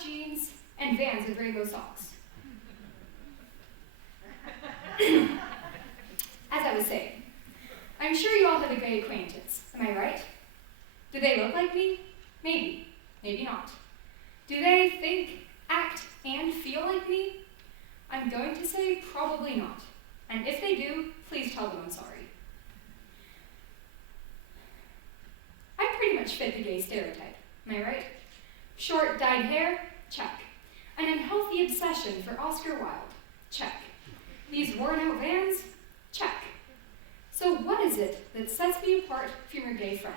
cuff jeans, and Vans with rainbow socks. As I was saying, I'm sure you all have a gay acquaintance, am I right? Do they look like me? Maybe, maybe not. Do they think, act, and feel like me? I'm going to say probably not. And if they do, please tell them I'm sorry. I pretty much fit the gay stereotype, am I right? Short, dyed hair? Check. An unhealthy obsession for Oscar Wilde? Check. These worn-out Vans? Check. So what is it that sets me apart from your gay friend?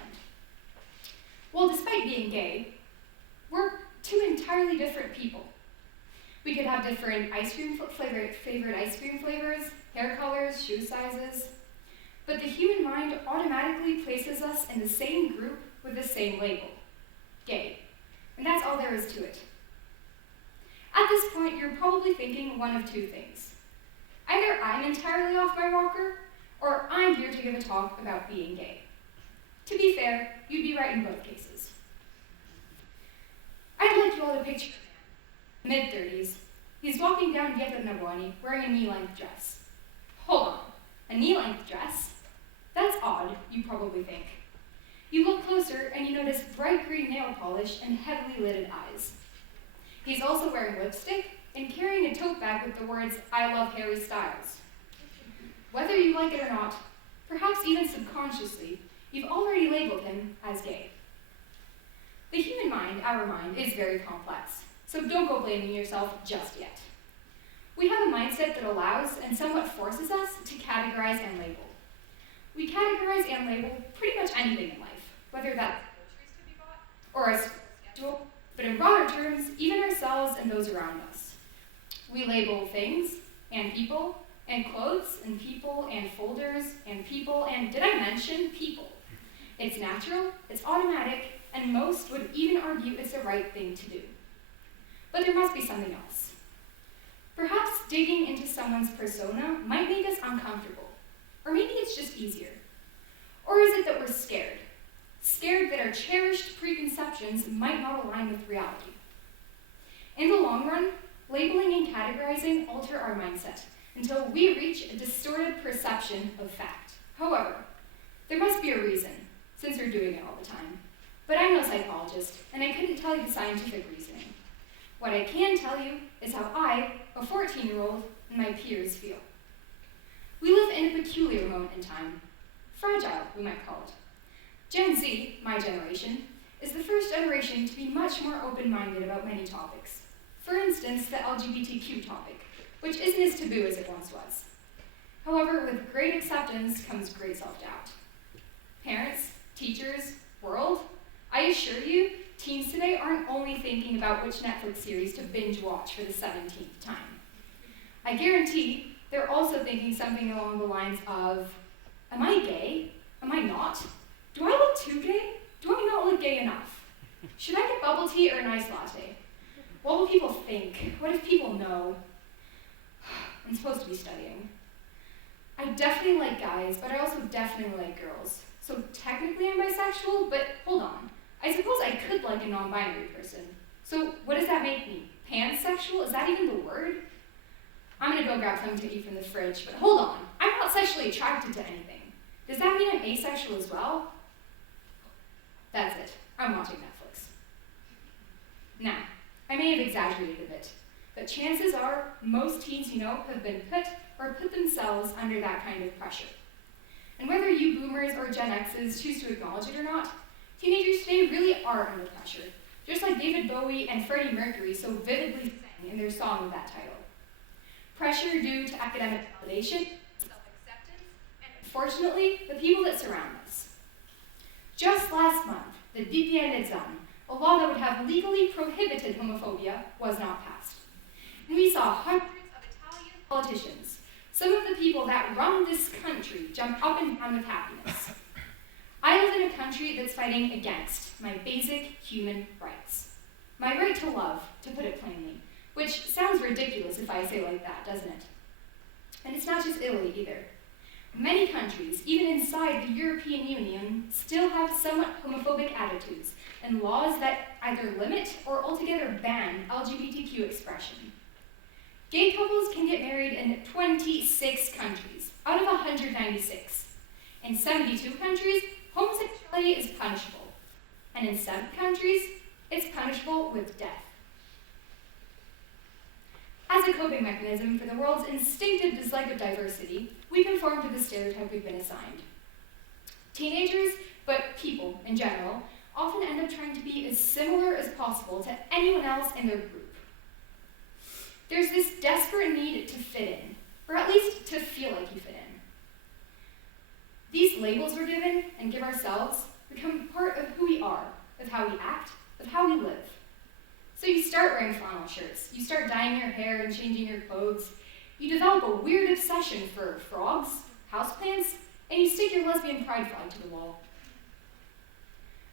Well, despite being gay, we're two entirely different people. We could have different favorite ice cream flavors, hair colors, shoe sizes, but the human mind automatically places us in the same group with the same label, gay. And that's all there is to it. At this point, you're probably thinking one of two things. Either I'm entirely off my rocker, or I'm here to give a talk about being gay. To be fair, you'd be right in both cases. I'd like you all to picture a man, mid-30s. He's walking down Vieto Nabwani wearing a knee-length dress. Hold on, a knee-length dress? That's odd, you probably think. You look closer and you notice bright green nail polish and heavily lidded eyes. He's also wearing lipstick and carrying a tote bag with the words, "I love Harry Styles." Whether you like it or not, perhaps even subconsciously, you've already labeled him as gay. The human mind, our mind, is very complex, so don't go blaming yourself just yet. We have a mindset that allows and somewhat forces us to categorize and label. We categorize and label pretty much anything in life, whether that's groceries to be bought or a schedule, but in broader terms, even ourselves and those around us. We label things and people and clothes and people and folders and people and, did I mention people? It's natural, it's automatic, and most would even argue it's the right thing to do. But there must be something else. Perhaps digging into someone's persona might make us uncomfortable, or maybe it's just easier. Or is it that we're scared? Scared that our cherished preconceptions might not align with reality. In the long run, labeling and categorizing alter our mindset until we reach a distorted perception of fact. However, there must be a reason, since we're doing it all the time. But I'm no psychologist, and I couldn't tell you the scientific reasoning. What I can tell you is how I, a 14-year-old, and my peers feel. We live in a peculiar moment in time. Fragile, we might call it. Gen Z, my generation, is the first generation to be much more open-minded about many topics. For instance, the LGBTQ topic, which isn't as taboo as it once was. However, with great acceptance comes great self-doubt. Parents, teachers, world, I assure you, teens today aren't only thinking about which Netflix series to binge watch for the 17th time. I guarantee they're also thinking something along the lines of, am I gay? Am I not? Do I look too gay? Do I not look gay enough? Should I get bubble tea or an iced latte? What will people think? What if people know? I'm supposed to be studying. I definitely like guys, but I also definitely like girls. So technically I'm bisexual, but hold on. I suppose I could like a non-binary person. So what does that make me? Pansexual? Is that even the word? I'm gonna go grab something to eat from the fridge, but hold on. I'm not sexually attracted to anything. Does that mean I'm asexual as well? That's it. I'm watching Netflix. Now, I may have exaggerated a bit, but chances are most teens you know have been put or put themselves under that kind of pressure. And whether you boomers or Gen X's choose to acknowledge it or not, teenagers today really are under pressure, just like David Bowie and Freddie Mercury so vividly sang in their song with that title. Pressure due to academic validation, self-acceptance, and unfortunately, the people that surround us. Just last month, the TEDxYouth, a law that would have legally prohibited homophobia, was not passed. And we saw hundreds of Italian politicians, some of the people that run this country, jump up and down with happiness. I live in a country that's fighting against my basic human rights. My right to love, to put it plainly, which sounds ridiculous if I say like that, doesn't it? And it's not just Italy either. Many countries, even inside the European Union, still have somewhat homophobic attitudes and laws that either limit or altogether ban LGBTQ expression. Gay couples can get married in 26 countries out of 196. In 72 countries, homosexuality is punishable, and in 7 countries, it's punishable with death. As a coping mechanism for the world's instinctive dislike of diversity, we conform to the stereotype we've been assigned. Teenagers, but people in general, often end up trying to be as similar as possible to anyone else in their group. There's this desperate need to fit in, or at least to feel like you fit in. These labels we're given and give ourselves become part of who we are, of how we act, of how we live. So you start wearing flannel shirts, you start dyeing your hair and changing your clothes, you develop a weird obsession for frogs, houseplants, and you stick your lesbian pride flag to the wall.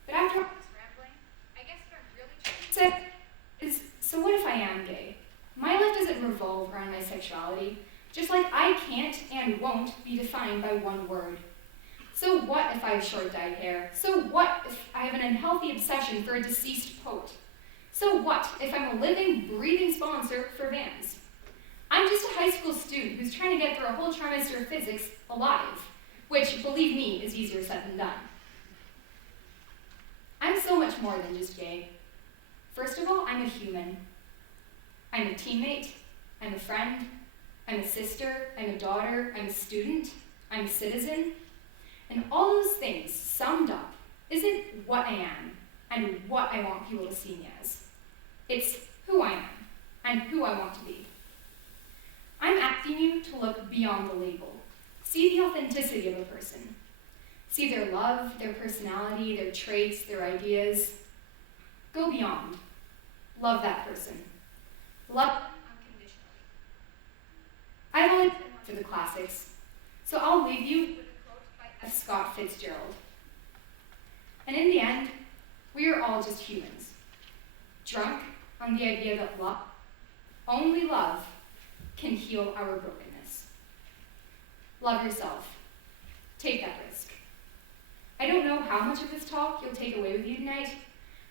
But after all this rambling, I guess what I'm really trying to say is, so what if I am gay? My life doesn't revolve around my sexuality, just like I can't and won't be defined by one word. So what if I have short dyed hair? So what if I have an unhealthy obsession for a deceased poet? So what if I'm a living, breathing sponsor for Vans? I'm just a high school student who's trying to get through a whole trimester of physics alive, which, believe me, is easier said than done. I'm so much more than just gay. First of all, I'm a human. I'm a teammate, I'm a friend, I'm a sister, I'm a daughter, I'm a student, I'm a citizen. And all those things summed up isn't what I am and what I want people to see me as. It's who I am and who I want to be. I'm asking you to look beyond the label. See the authenticity of a person. See their love, their personality, their traits, their ideas. Go beyond. Love that person. Love them unconditionally. I've always been for the classics, so I'll leave you with a quote by F. Scott Fitzgerald. And in the end, we are all just humans, drunk on the idea that love, only love, can heal our brokenness. Love yourself. Take that risk. I don't know how much of this talk you'll take away with you tonight,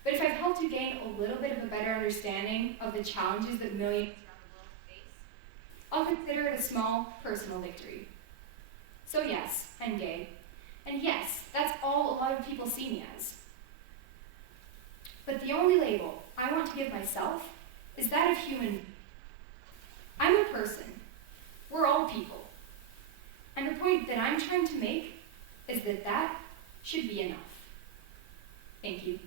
but if I've helped you gain a little bit of a better understanding of the challenges that millions around the world face, I'll consider it a small personal victory. So yes, I'm gay. And yes, that's all a lot of people see me as. But the only label I want to give myself is that of human. I'm a person. We're all people. And the point that I'm trying to make is that that should be enough. Thank you.